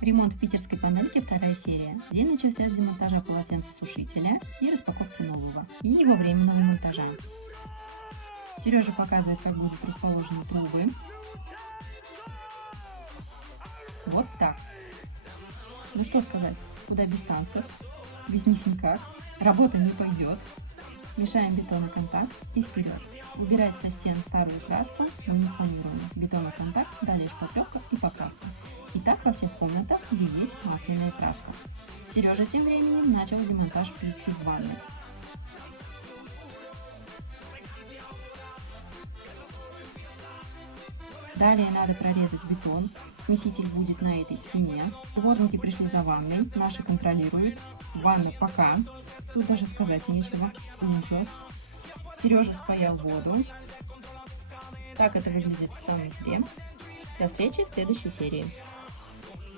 Ремонт в питерской панельке, вторая серия. День начался с демонтажа полотенцесушителя и распаковки нового, и его временного монтажа. Сережа показывает, как будут расположены трубы. Вот так. Ну что сказать, куда без танцев, без них никак. Работа не пойдет. Мешаем бетоноконтакт и вперед. Убирать со стен старую краску, но не планируем. Бетоноконтакт, далее шпаклевка и покраска. И так во всех комнатах, где есть масляная краска. Сережа тем временем начал демонтаж плитки в ванной. Далее надо прорезать бетон. Смеситель будет на этой стене. Дворники пришли за ванной, наши контролируют. Ванна пока. Тут даже сказать нечего. Ужас. Сережа спаял воду. Так это выглядит в санузле. До встречи в следующей серии.